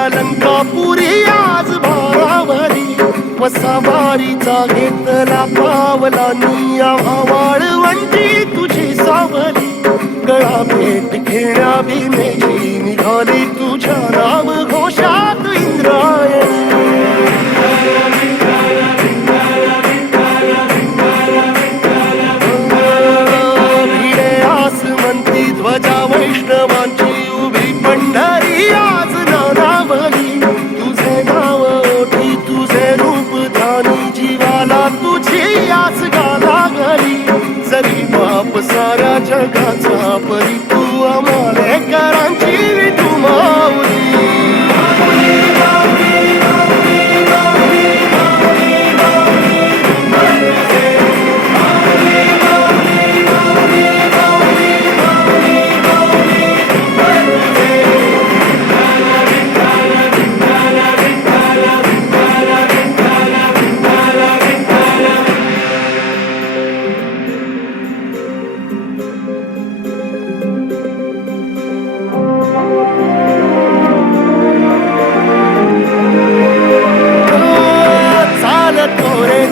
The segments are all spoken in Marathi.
झाल्या लंकापुरी आज भारावरी. वसावारीचा घेतला पावला निया वाळवंटी तुझी सावली. गळा भेट घेण्या भीमेची निघाली तुझ्या नाम घोषात इंद्रायणी. भिडे आसमंती ध्वजा वैष्णवांची उभी पंढरी आज नानावली. तुझे नाव ओठी तुझे रूप ध्यानी जीवाला तुझी आस गा लागली. जरी बाप साऱ्या जगाचा परी तू आमालेकरांची विठू माऊली.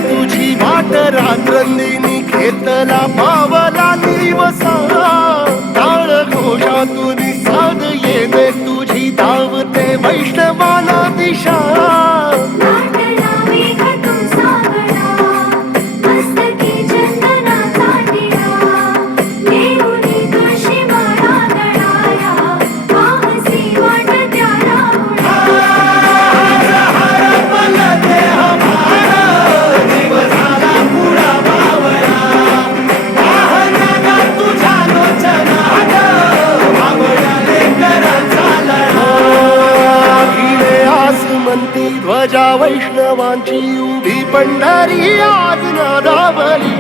तुझी वाट रात्रंदिनी घेतला पावला दिवसा. टाळ घोषातून साध येते तुझी धावते वैष्णवाला दिशा. ध्वजा वैष्णवांची उभी पंढरी आज नादावली.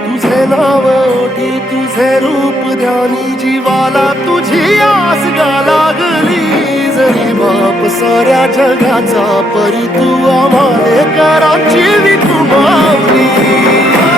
तुझे नाव ओठी तुझे रूप ध्यानी जीवाला तुझी आस गा लागली. जरी बाप साऱ्या जगाचा परी तू आम्हालेकरांची विठू माऊली.